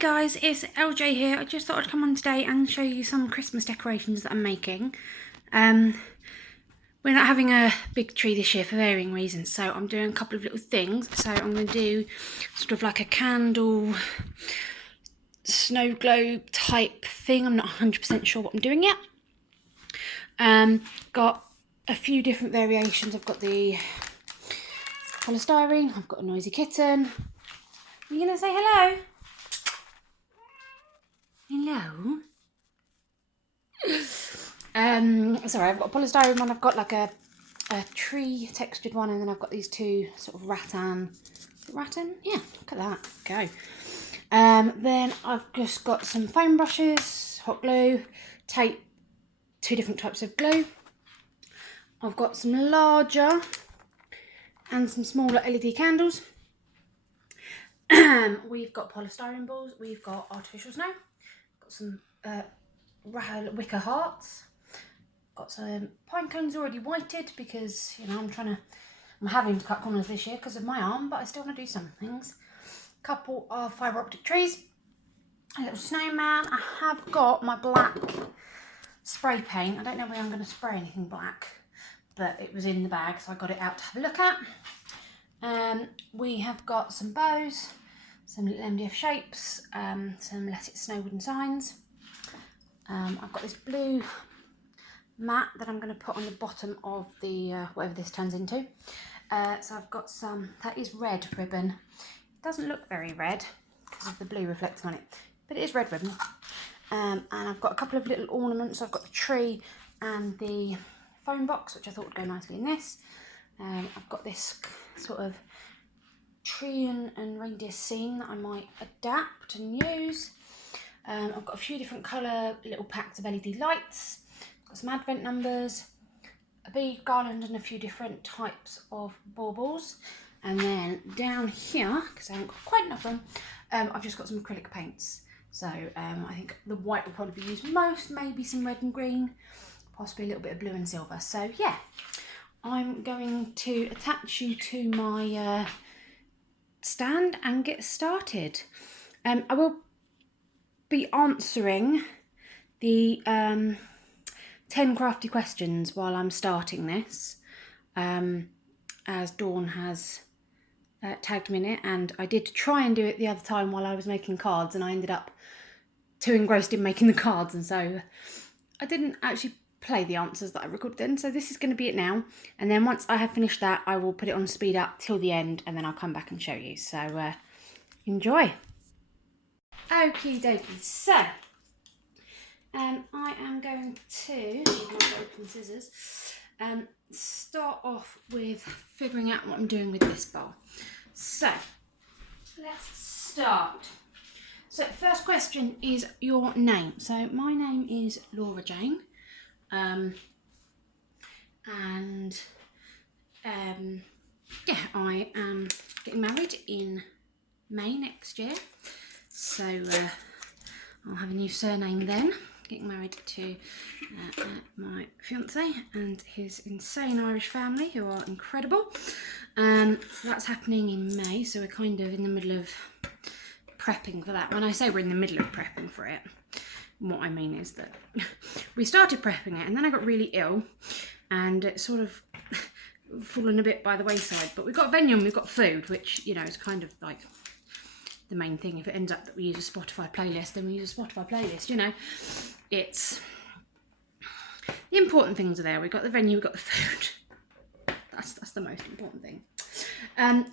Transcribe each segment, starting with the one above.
guys, it's LJ here. I just thought I'd come on today and show you some Christmas decorations that I'm making. We're not having a big tree this year for varying reasons, so I'm doing a couple of little things. So I'm going to do sort of like a candle snow globe type thing. I'm not 100% sure what I'm doing yet. Got a few different variations. I've got the polystyrene, I've got a noisy kitten. Are you going to say hello? Hello? Sorry, I've got a polystyrene one, I've got like a tree textured one, and then I've got these two sort of rattan. Rattan? Yeah, look at that. Go. Then I've just got some foam brushes, hot glue, tape, two different types of glue. I've got some larger and some smaller LED candles. We've got polystyrene balls, we've got artificial snow, got some wicker hearts, got some pine cones already whited because, you know, I'm having to cut corners this year because of my arm, but I still want to do some things. A couple of fibre optic trees, a little snowman. I have got my black spray paint. I don't know where I'm going to spray anything black, but it was in the bag, so I got it out to have a look at. We have got some bows, some little MDF shapes, some Let It Snow wooden signs. I've got this blue mat that I'm going to put on the bottom of the whatever this turns into. So I've got some, that is red ribbon. It doesn't look very red because of the blue reflecting on it, but it is red ribbon. And I've got a couple of little ornaments. I've got the tree and the phone box, which I thought would go nicely in this. I've got this sort of tree and reindeer scene that I might adapt and use. I've got a few different colour little packs of LED lights, got some advent numbers, a bead garland and a few different types of baubles. And then down here, because I haven't got quite enough of them, I've just got some acrylic paints. So I think the white will probably be used most, maybe some red and green, possibly a little bit of blue and silver. So yeah, I'm going to attach you to my stand and get started. I will be answering the 10 crafty questions while I'm starting this, as Dawn has tagged me in it, and I did try and do it the other time while I was making cards, and I ended up too engrossed in making the cards, and so I didn't actually play the answers that I recorded then. So this is going to be it now, and then once I have finished that, I will put it on speed up till the end, and then I'll come back and show you. So enjoy. Okie dokie, so I am going to use my open scissors start off with figuring out what I'm doing with this bowl. So let's start. So first question is your name. So my name is Laura Jane, yeah, I am getting married in May next year, so I'll have a new surname then. Getting married to my fiance and his insane Irish family, who are incredible. So that's happening in May, so we're kind of in the middle of prepping for that. When I say we're in the middle of prepping for it, what I mean is that we started prepping it and then I got really ill and it's sort of fallen a bit by the wayside. But we've got a venue and we've got food, which, you know, is kind of like the main thing. If it ends up that we use a Spotify playlist, then we use a Spotify playlist, you know. It's the important things are there. We've got the venue, we've got the food. That's the most important thing.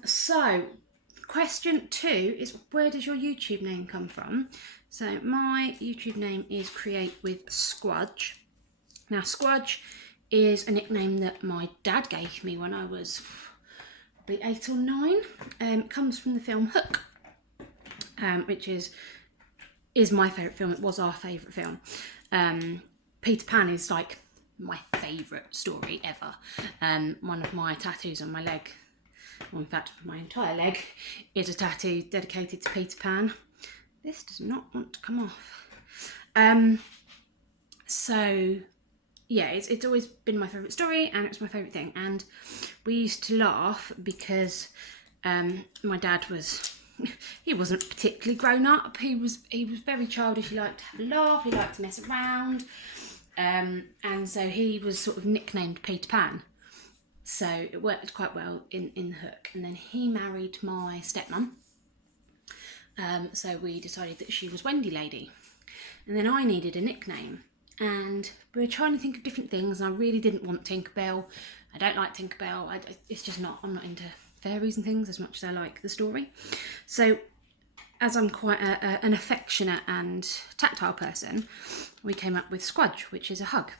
So question 2 is, where does your YouTube name come from? So my YouTube name is Create with Squdge. Now Squdge is a nickname that my dad gave me when I was probably 8 or 9. It comes from the film Hook, which is my favourite film. It was our favourite film. Peter Pan is like my favourite story ever. One of my tattoos on my leg, well, in fact my entire leg, is a tattoo dedicated to Peter Pan. This does not want to come off. So yeah, it's always been my favourite story and it's my favourite thing. And we used to laugh because my dad was he wasn't particularly grown up. He was very childish. He liked to have a laugh. He liked to mess around. And so he was sort of nicknamed Peter Pan. So it worked quite well in the hook. And then he married my stepmum. So we decided that she was Wendy Lady. And then I needed a nickname. And we were trying to think of different things. And I really didn't want Tinkerbell. I don't like Tinkerbell. It's just not, I'm not into fairies and things as much as I like the story. So as I'm quite an affectionate and tactile person, we came up with Squdge, which is a hug.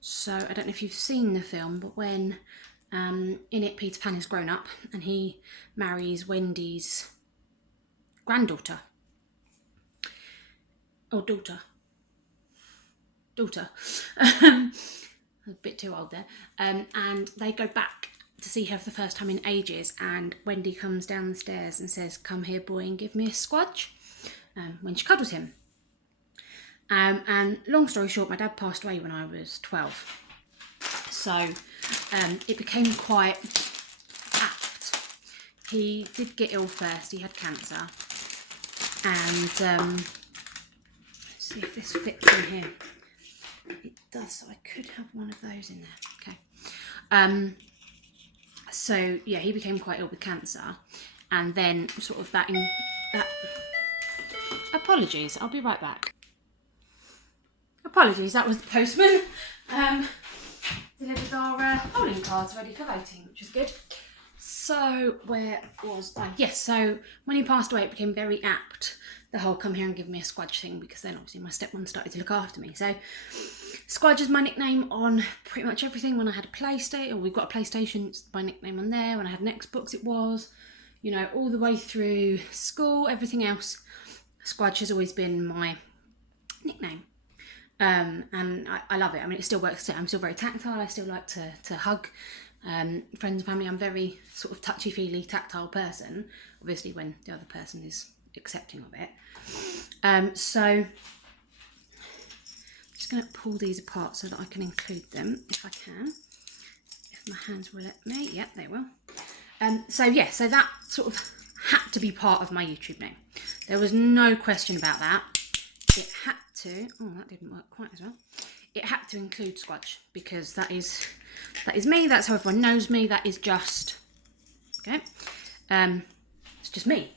So I don't know if you've seen the film, but when in it Peter Pan is grown up and he marries Wendy's granddaughter. Or daughter. A bit too old there. And they go back to see her for the first time in ages, and Wendy comes down the stairs and says, "Come here, boy, and give me a squdge," when she cuddles him. And long story short, my dad passed away when I was 12. So it became quite apt. He did get ill first, he had cancer. And let's see if this fits in here. It does, so I could have one of those in there. Okay. So yeah, he became quite ill with cancer, and then sort of that. Apologies, I'll be right back. Apologies, that was the postman. Delivered our polling cards ready for voting, which is good. So where was I? Yes, so when he passed away, it became very apt, the whole come here and give me a squdge thing, because then obviously my stepmom started to look after me. So Squdge is my nickname on pretty much everything. When I had a PlayStation, or we've got a PlayStation, it's my nickname on there. When I had an Xbox, it was, you know, all the way through school, everything else, Squdge has always been my nickname. And I love it. I mean, it still works. I'm still very tactile. I still like to hug friends and family. I'm very sort of touchy-feely, tactile person, obviously when the other person is accepting of it. So I'm just going to pull these apart so that I can include them, if I can. If my hands will let me. Yep, they will. So yeah, so that sort of had to be part of my YouTube name. There was no question about that. It had to, oh, that didn't work quite as well. It had to include Squdge, because that is me. That's how everyone knows me. That is just, okay. It's just me.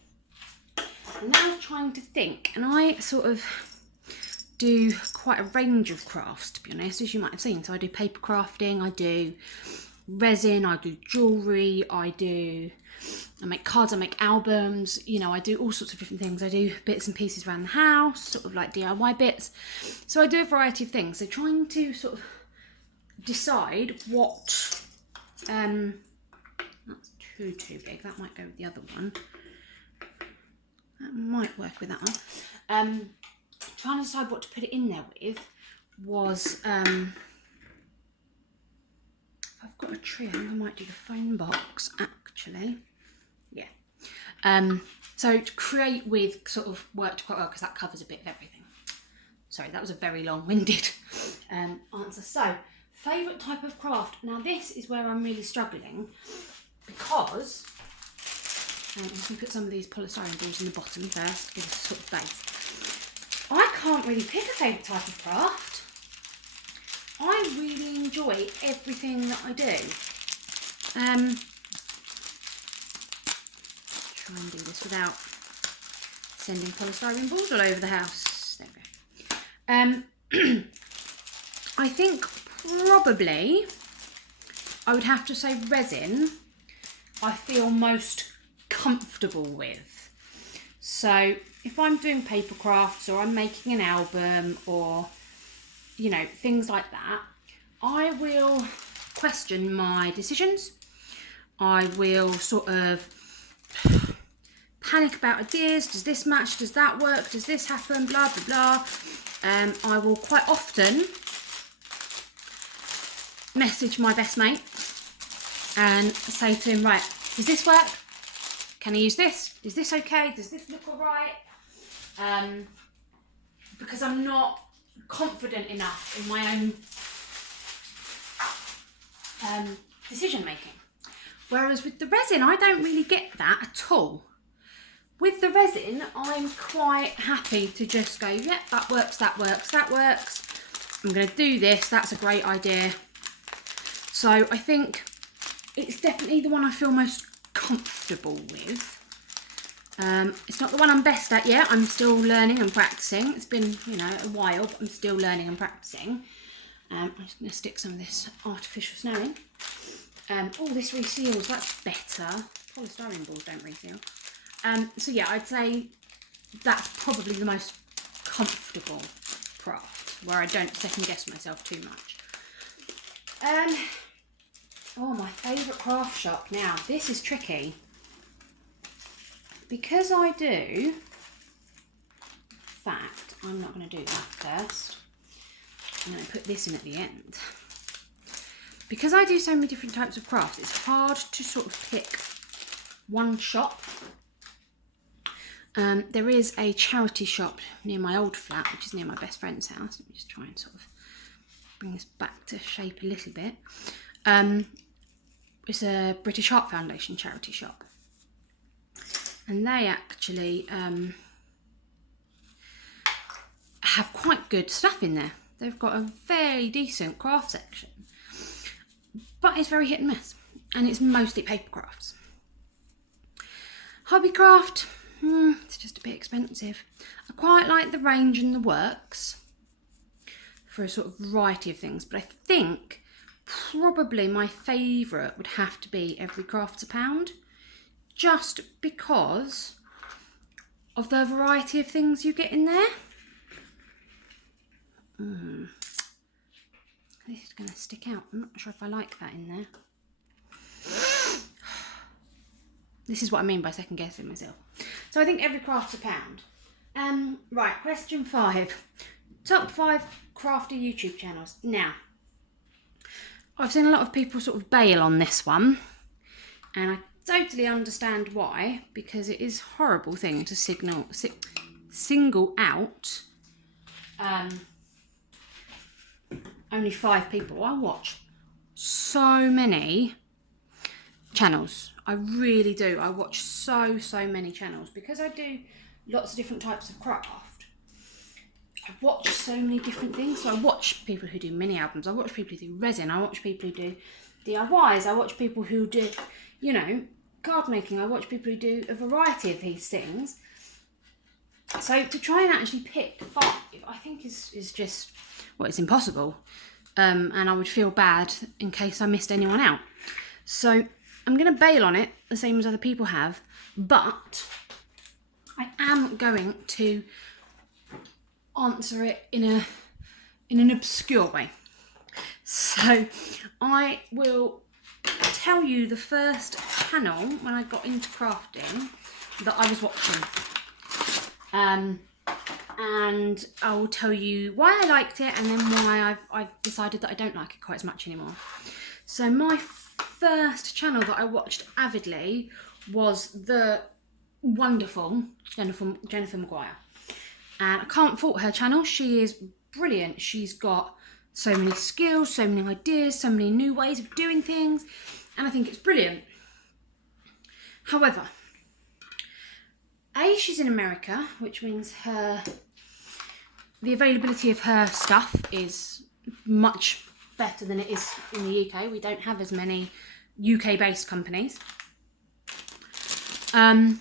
And now I was trying to think, and I sort of do quite a range of crafts, to be honest, as you might have seen. So I do paper crafting, I do resin, I do jewellery, I make cards, I make albums, you know, I do all sorts of different things. I do bits and pieces around the house, sort of like DIY bits. So I do a variety of things. So trying to sort of decide what, that's too big, that might go with the other one. That might work with that one. Trying to decide what to put it in there with was, if I've got a tree, I think I might do the phone box, actually. Yeah. So to create with sort of worked quite well, because that covers a bit of everything. Sorry, that was a very long-winded answer. So, favourite type of craft. Now this is where I'm really struggling, because I'm going to put some of these polystyrene balls in the bottom first, give us a sort of base. I can't really pick a favourite type of craft. I really enjoy everything that I do. Try and do this without sending polystyrene balls all over the house. There we go. I think probably I would have to say resin I feel most comfortable with. So if I'm doing paper crafts, or I'm making an album, or, you know, things like that, I will question my decisions. I will sort of panic about ideas. Does this match? Does that work? Does this happen? Blah, blah, blah. I will quite often message my best mate and say to him, right, does this work? Can I use this? Is this okay? Does this look all right? Because I'm not confident enough in my own decision making. Whereas with the resin, I don't really get that at all. With the resin, I'm quite happy to just go, yep, that works, that works, that works. I'm going to do this. That's a great idea. So I think it's definitely the one I feel most comfortable with. It's not the one I'm best at yet. I'm still learning and practicing. It's been, you know, a while, but I'm still learning and practicing. I'm just going to stick some of this artificial snow in. Oh, this reseals. That's better. Polystyrene balls don't reseal. So yeah, I'd say that's probably the most comfortable craft, where I don't second guess myself too much. Oh, my favourite craft shop. Now, this is tricky. Because I do, in fact, I'm not going to do that first. I'm going to put this in at the end. Because I do so many different types of crafts, it's hard to sort of pick one shop. There is a charity shop near my old flat, which is near my best friend's house. Let me just try and sort of bring this back to shape a little bit. It's a British Heart Foundation charity shop. And they actually have quite good stuff in there. They've got a very decent craft section. But it's very hit and miss. And it's mostly paper crafts. Hobbycraft, it's just a bit expensive. I quite like the range and the works for a sort of variety of things. But I think probably my favourite would have to be Every Craft's a Pound. Just because of the variety of things you get in there. This is going to stick out. I'm not sure if I like that in there. This is what I mean by second guessing myself. So I think Every Craft's a Pound. Right, question 5. Top 5 crafty YouTube channels. Now, I've seen a lot of people sort of bail on this one. And I totally understand why, because it is a horrible thing to single out only 5 people. I watch so many channels. I really do. I watch so many channels because I do lots of different types of craft. I watch so many different things. So I watch people who do mini albums. I watch people who do resin. I watch people who do DIYs. I watch people who do, you know, card making. I watch people who do a variety of these things. So to try and actually pick 5, I think is just, well, it's impossible. And I would feel bad in case I missed anyone out. So I'm going to bail on it, the same as other people have, but I am going to answer it in an obscure way. So I will tell you the first channel when I got into crafting that I was watching. And I will tell you why I liked it and then why I've decided that I don't like it quite as much anymore. So my first channel that I watched avidly was the wonderful Jennifer Maguire. And I can't fault her channel. She is brilliant. She's got so many skills, so many ideas, so many new ways of doing things. And I think it's brilliant. However, A, she's in America, which means the availability of her stuff is much better than it is in the UK. We don't have as many UK-based companies. And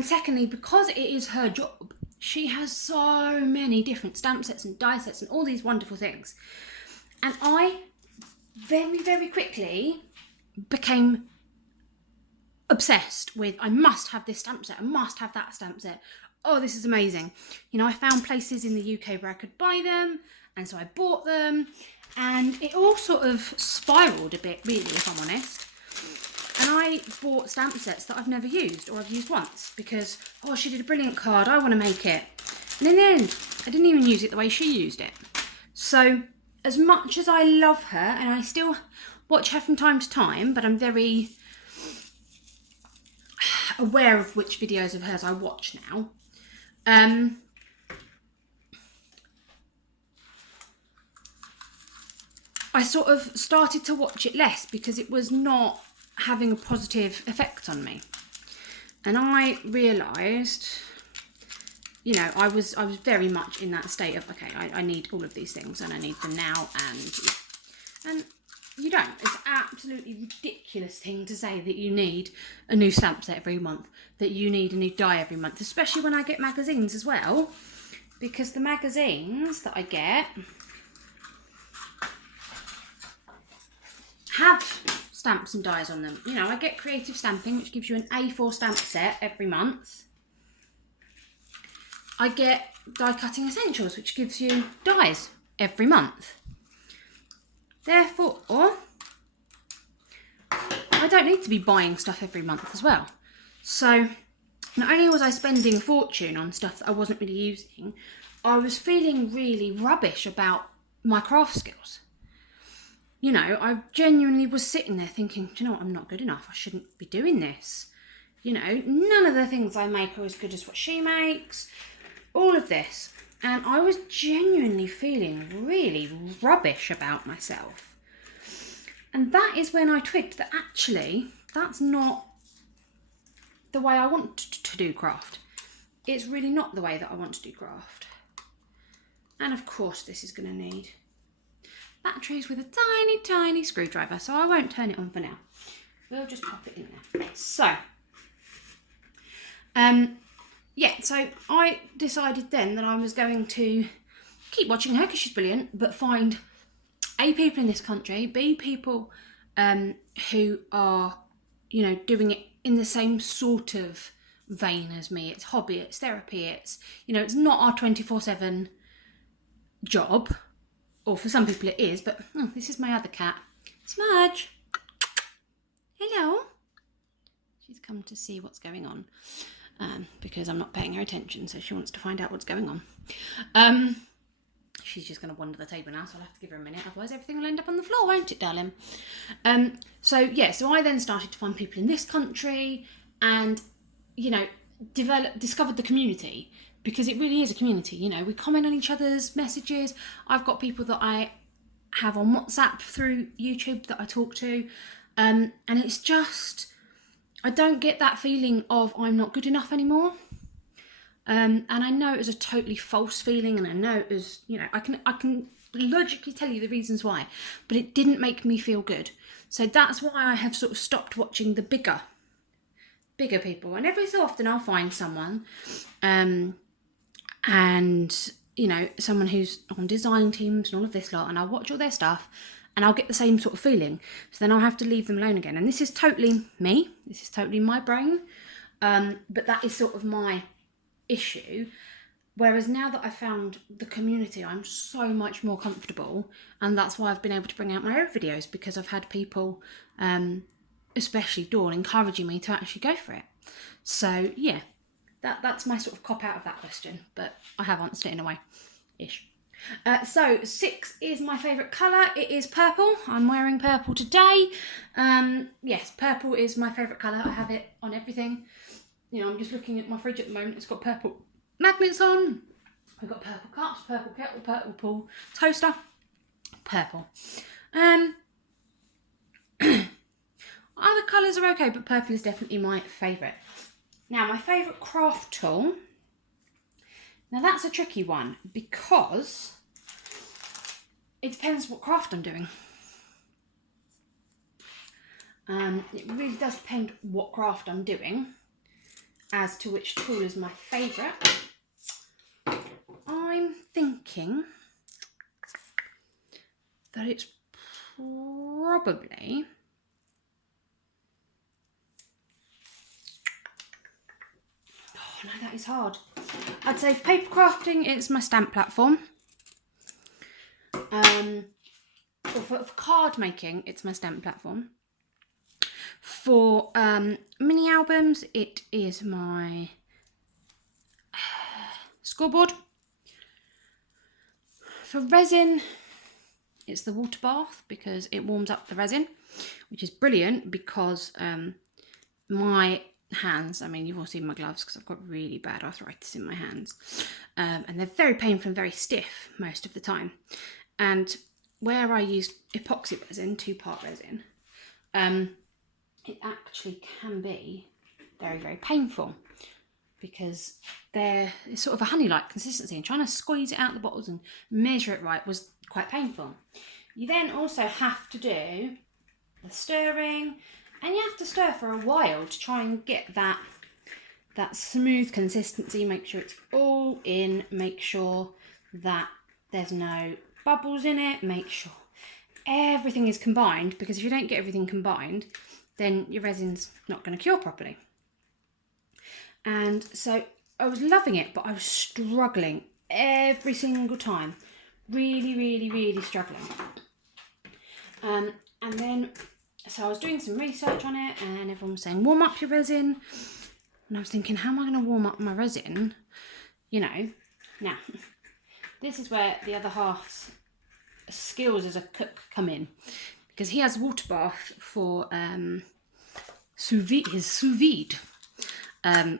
secondly, because it is her job, she has so many different stamp sets and die sets and all these wonderful things. And I very quickly became obsessed with, I must have this stamp set, I must have that stamp set. Oh, this is amazing. You know, I found places in the UK where I could buy them, and so I bought them, and it all sort of spiraled a bit, really, if I'm honest. And I bought stamp sets that I've never used, or I've used once, because, oh, she did a brilliant card, I want to make it. And in the end, I didn't even use it the way she used it. So, as much as I love her, and I still watch her from time to time, but I'm very aware of which videos of hers I watch now. I sort of started to watch it less because it was not having a positive effect on me. And I realised, you know, I was very much in that state of, okay, I need all of these things and I need them now, and you don't. It's an absolutely ridiculous thing to say that you need a new stamp set every month, that you need a new die every month, especially when I get magazines as well, because the magazines that I get have stamps and dies on them. You know, I get Creative Stamping, which gives you an A4 stamp set every month. I get Die Cutting Essentials, which gives you dies every month. Therefore, I don't need to be buying stuff every month as well. So not only was I spending a fortune on stuff that I wasn't really using, I was feeling really rubbish about my craft skills. You know, I genuinely was sitting there thinking, do you know what, I'm not good enough. I shouldn't be doing this. You know, none of the things I make are as good as what she makes. All of this. And I was genuinely feeling really rubbish about myself. And that is when I twigged that actually, that's not the way I want to do craft. It's really not the way that I want to do craft. And of course this is going to need batteries with a tiny, tiny screwdriver, so I won't turn it on for now. We'll just pop it in there. So, yeah, so I decided then that I was going to keep watching her because she's brilliant, but find A, people in this country, B, people who are, you know, doing it in the same sort of vein as me. It's hobby, it's therapy, it's, you know, it's not our 24/7 job, or for some people it is, but this is my other cat, Squdge. Hello. She's come to see what's going on. Because I'm not paying her attention, so she wants to find out what's going on. She's just going to wander the table now, so I'll have to give her a minute, otherwise everything will end up on the floor, won't it, darling? So I then started to find people in this country and, you know, discovered the community, because it really is a community. You know, we comment on each other's messages. I've got people that I have on WhatsApp through YouTube that I talk to, and it's just, I don't get that feeling of I'm not good enough anymore. And I know it was a totally false feeling, and I know it was, you know, I can logically tell you the reasons why, but it didn't make me feel good. So that's why I have sort of stopped watching the bigger people. And every so often I'll find someone, and, you know, someone who's on design teams and all of this lot, and I'll watch all their stuff, and I'll get the same sort of feeling. So then I'll have to leave them alone again. And this is totally me. This is totally my brain. But that is sort of my issue. Whereas now that I've found the community, I'm so much more comfortable. And that's why I've been able to bring out my own videos, because I've had people, especially Dawn, encouraging me to actually go for it. So yeah, that's my sort of cop out of that question. But I have answered it in a way-ish. So 6 is my favourite colour. It is purple. I'm wearing purple today. Yes, purple is my favourite colour. I have it on everything. You know, I'm just looking at my fridge at the moment. It's got purple magnets on. I've got purple cups, purple kettle, purple pool toaster. Purple. Other colours are okay, but purple is definitely my favourite. Now, my favourite craft tool. Now that's a tricky one, because it depends what craft I'm doing. It really does depend what craft I'm doing as to which tool is my favourite. I'm thinking that it's probably no, that is hard. I'd say for paper crafting, it's my stamp platform. Or for card making, it's my stamp platform. For mini albums, it is my scoreboard. For resin, it's the water bath, because it warms up the resin, which is brilliant, because my hands, I mean, you've all seen my gloves because I've got really bad arthritis in my hands, and they're very painful and very stiff most of the time. And where I use epoxy resin, 2-part resin, it actually can be very, very painful because it's sort of a honey-like consistency, and trying to squeeze it out of the bottles and measure it right was quite painful. You then also have to do the stirring, and you have to stir for a while to try and get that smooth consistency. Make sure it's all in, make sure that there's no bubbles in it, make sure everything is combined, because if you don't get everything combined, then your resin's not going to cure properly. And so I was loving it, but I was struggling every single time. Really, really, really struggling. And then, so I was doing some research on it, and everyone was saying, warm up your resin. And I was thinking, how am I going to warm up my resin? You know, now, this is where the other half's skills as a cook come in. Because he has water bath for his sous vide.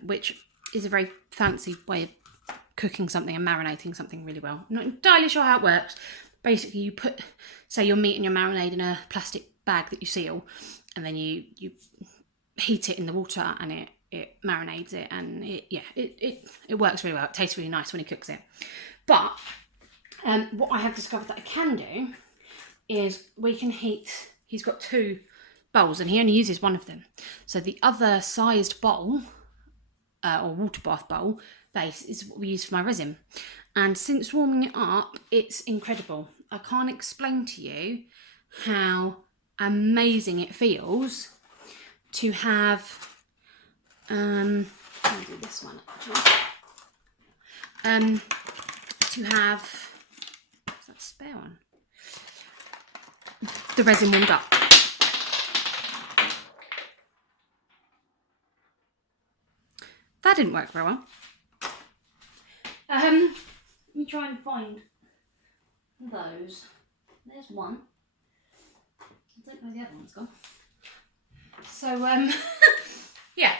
Which is a very fancy way of cooking something and marinating something really well. I'm not entirely sure how it works. Basically, you put, say, your meat and your marinade in a plastic bag that you seal, and then you heat it in the water, and it marinades it, and it works really well. It tastes really nice when he cooks it. But what I have discovered that I can do is we can heat. He's got 2 bowls, and he only uses one of them. So the other sized bowl, or water bath bowl base, is what we use for my resin. And since warming it up, it's incredible. I can't explain to you how amazing it feels to have, let me do this one actually, to have, is that a spare one? The resin warmed up. That didn't work very well. Let me try and find those. There's one. I don't know where the other one's gone. So, yeah.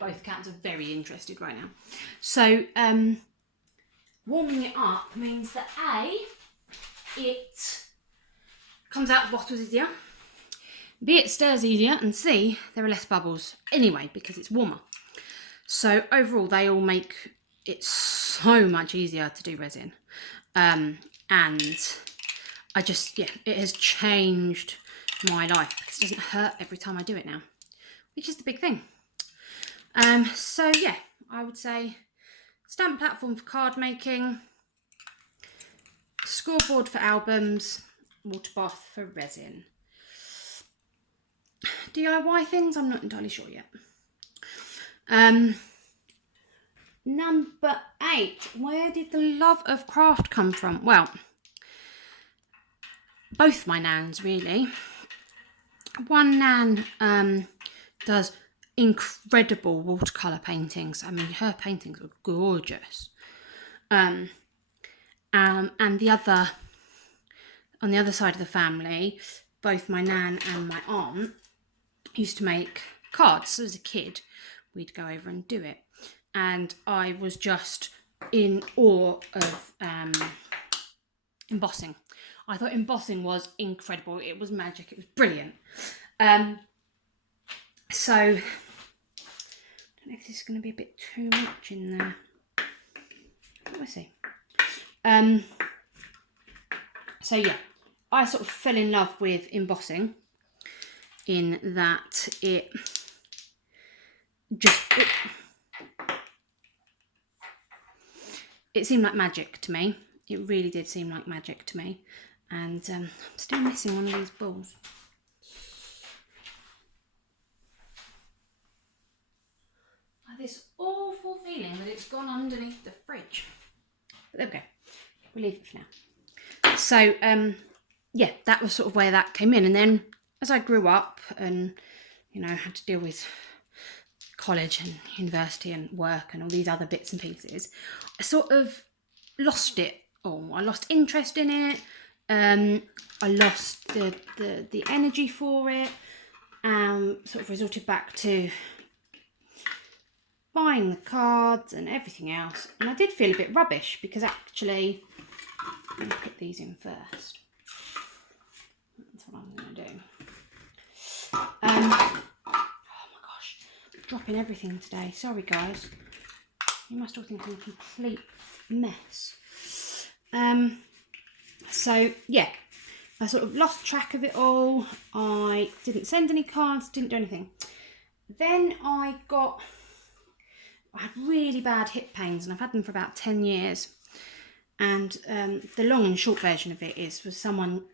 Both cats are very interested right now. So, warming it up means that A, it comes out of the bottles easier. B, it stirs easier, and C, there are less bubbles anyway because it's warmer. So overall, they all make it so much easier to do resin. And I just, it has changed my life because it doesn't hurt every time I do it now, which is the big thing. So yeah, I would say stamp platform for card making, scoreboard for albums, water bath for resin. DIY things, I'm not entirely sure yet. Number 8, where did the love of craft come from? Well, both my nans really. One nan does incredible watercolour paintings. I mean, her paintings are gorgeous. And the other, on the other side of the family, both my nan and my aunt used to make cards. So as a kid, we'd go over and do it. And I was just in awe of embossing. I thought embossing was incredible. It was magic. It was brilliant. So, I don't know if this is going to be a bit too much in there. Let's see. So yeah, I sort of fell in love with embossing in that it seemed like magic to me. It really did seem like magic to me. And I'm still missing one of these balls. I have this awful feeling that it's gone underneath the fridge. But there we go. We'll leave it for now. So, yeah, that was sort of where that came in. And then as I grew up and, had to deal with college and university and work and all these other bits and pieces, I sort of lost it all. I lost interest in it. I lost the energy for it. Sort of resorted back to buying the cards and everything else. And I did feel a bit rubbish because actually, I'm going to put these in first. That's what I'm going to do. Oh my gosh, I'm dropping everything today. Sorry guys. You must all think I'm a complete mess. So yeah, I sort of lost track of it all. I didn't send any cards, didn't do anything. Then I had really bad hip pains, and I've had them for about 10 years. And the long and short version of it was someone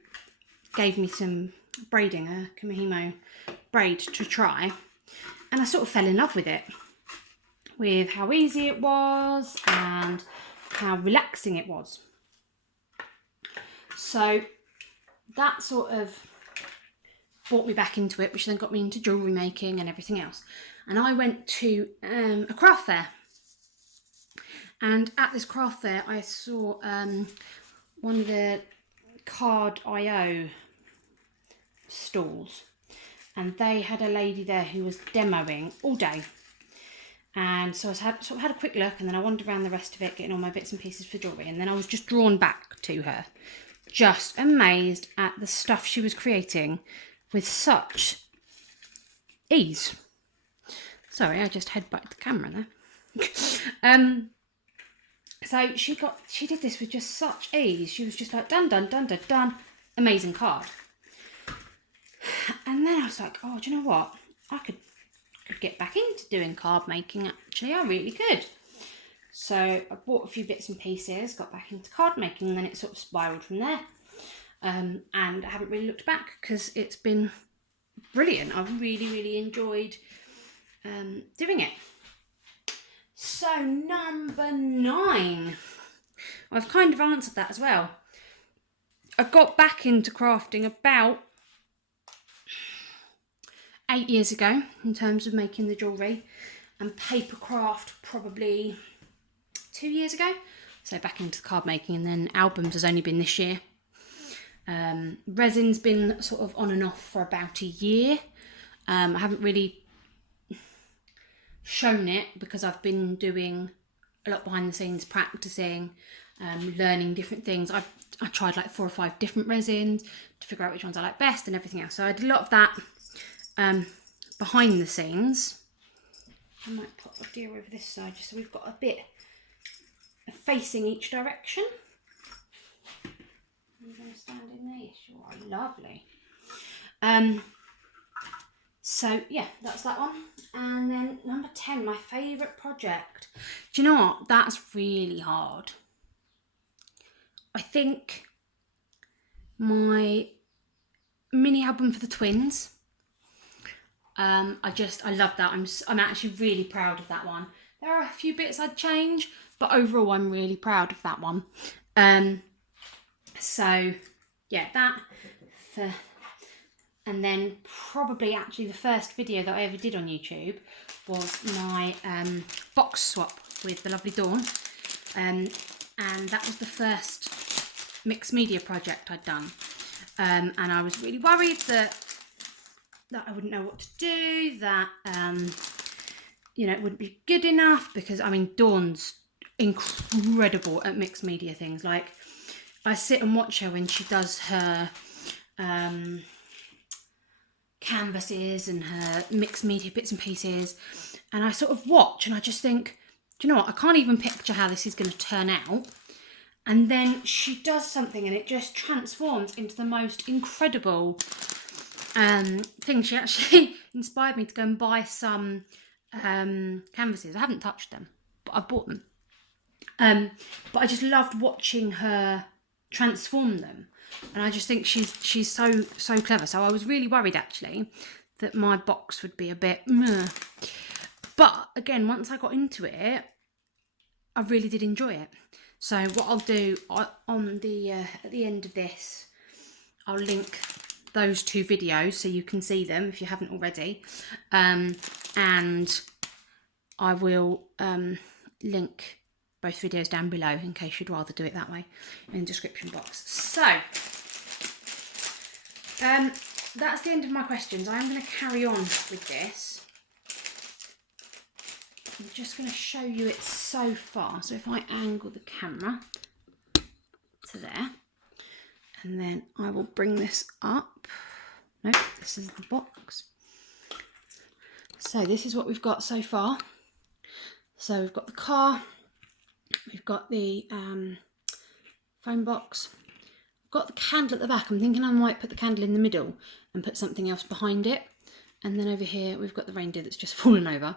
gave me some braiding, a Kamihimo braid to try, and I sort of fell in love with it, with how easy it was and how relaxing it was. So that sort of brought me back into it, which then got me into jewellery making and everything else. And I went to a craft fair. And at this craft fair, I saw one of the card.io stalls. And they had a lady there who was demoing all day. And so I had a quick look, and then I wandered around the rest of it, getting all my bits and pieces for jewellery. And then I was just drawn back to her, just amazed at the stuff she was creating with such ease. Sorry, I just headbutted the camera there. So she did this with just such ease. She was just like, done, done, done, done, done. Amazing card. And then I was like, oh, do you know what? I could get back into doing card making, actually. I really could. So I bought a few bits and pieces, got back into card making, and then it sort of spiraled from there. And I haven't really looked back because it's been brilliant. I've really, really enjoyed doing it. So number 9, I've kind of answered that as well. I got back into crafting about 8 years ago in terms of making the jewellery, and paper craft probably 2 years ago. So back into the card making, and then albums has only been this year. Resin's been sort of on and off for about a year. I haven't really shown it because I've been doing a lot behind the scenes, practicing, learning different things. I tried like 4 or 5 different resins to figure out which ones I like best and everything else. So I did a lot of that behind the scenes. I might pop the deer over this side just so we've got a bit facing each direction. I'm going to stand in there. Yes, you are. Lovely. So yeah, that's that one. And then number 10, my favourite project. Do you know what? That's really hard. I think my mini album for the twins. I love that. I'm actually really proud of that one. There are a few bits I'd change, but overall I'm really proud of that one. So yeah, that for. And then probably actually the first video that I ever did on YouTube was my box swap with the lovely Dawn. And that was the first mixed media project I'd done. And I was really worried that I wouldn't know what to do, that, it wouldn't be good enough, because, I mean, Dawn's incredible at mixed media things. Like, I sit and watch her when she does her canvases and her mixed media bits and pieces, and I sort of watch and I just think, do you know what, I can't even picture how this is going to turn out. And then she does something and it just transforms into the most incredible thing. She actually inspired me to go and buy some canvases. I haven't touched them, but I've bought them. But I just loved watching her transform them. And I just think she's so clever. So I was really worried actually that my box would be a bit meh. But again, once I got into it, I really did enjoy it. So what I'll do on the at the end of this, I'll link those 2 videos so you can see them if you haven't already. And I will link both videos down below in case you'd rather do it that way in the description box. So that's the end of my questions. I'm going to carry on with this. I'm just going to show you it so far. So if I angle the camera to there, And then I will bring this up. No, this is the box. So this is what we've got so far. So we've got the car, we've got the phone box, we've got the candle at the back. I'm thinking I might put the candle in the middle and put something else behind it. And then over here we've got the reindeer that's just fallen over.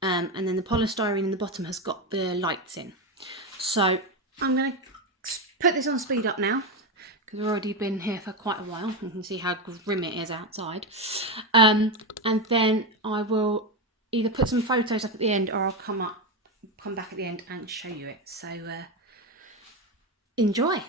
And then the polystyrene in the bottom has got the lights in. So I'm going to put this on speed up now, because we've already been here for quite a while. You can see how grim it is outside. And then I will either put some photos up at the end, or I'll come back at the end and show you it. So enjoy.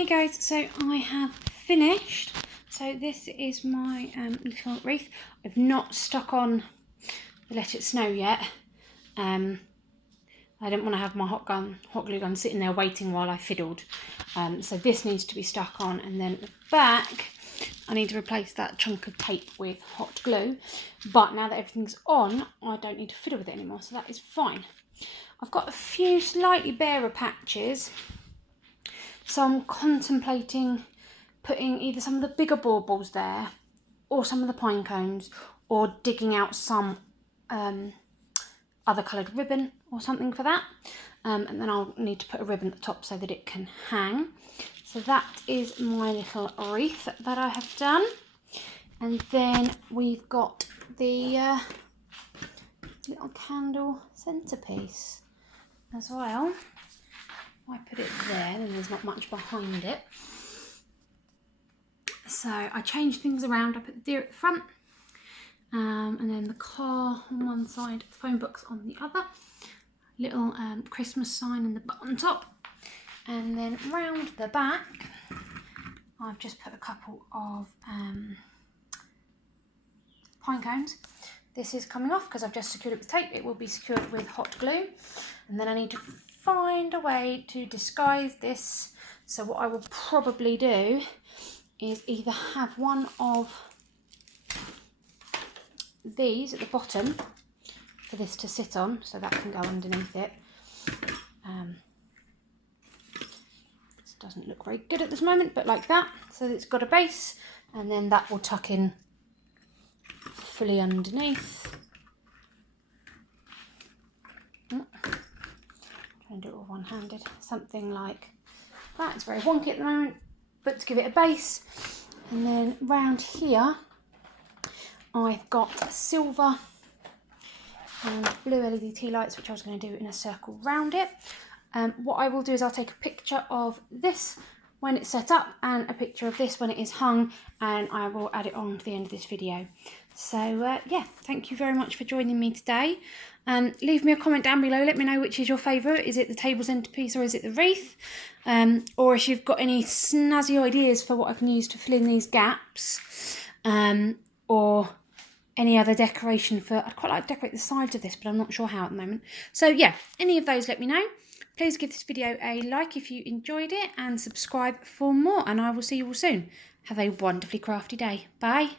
Hey guys, so I have finished. So this is my little wreath. I've not stuck on the Let It Snow yet. I didn't want to have my hot glue gun sitting there waiting while I fiddled. So this needs to be stuck on, and then at the back I need to replace that chunk of tape with hot glue. But now that everything's on, I don't need to fiddle with it anymore, so that is fine. I've got a few slightly barer patches. So I'm contemplating putting either some of the bigger baubles there, or some of the pine cones, or digging out some other coloured ribbon or something for that. And then I'll need to put a ribbon at the top so that it can hang. So that is my little wreath that I have done. And then we've got the little candle centrepiece as well. I put it there, then there's not much behind it. So I changed things around. I put the deer at the front, and then the car on one side, the phone box on the other. Little Christmas sign in the bottom top. And then round the back, I've just put a couple of pine cones. This is coming off because I've just secured it with tape. It will be secured with hot glue. And then I need to find a way to disguise this. So what I will probably do is either have one of these at the bottom for this to sit on, so that can go underneath it. This doesn't look very good at this moment, but like that. So it's got a base, and then that will tuck in fully underneath. Trying to do it all one-handed, something like that. It's very wonky at the moment, but to give it a base. And then round here I've got silver and blue LED tea lights, which I was going to do in a circle round it. What I will do is I'll take a picture of this when it's set up and a picture of this when it is hung, and I will add it on to the end of this video. So yeah, thank you very much for joining me today. Leave me a comment down below, let me know which is your favourite. Is it the table centrepiece or is it the wreath? Or if you've got any snazzy ideas for what I can use to fill in these gaps, or any other decoration for, I'd quite like to decorate the sides of this, but I'm not sure how at the moment. So yeah, any of those, let me know. Please give this video a like if you enjoyed it, and subscribe for more, and I will see you all soon. Have a wonderfully crafty day. Bye.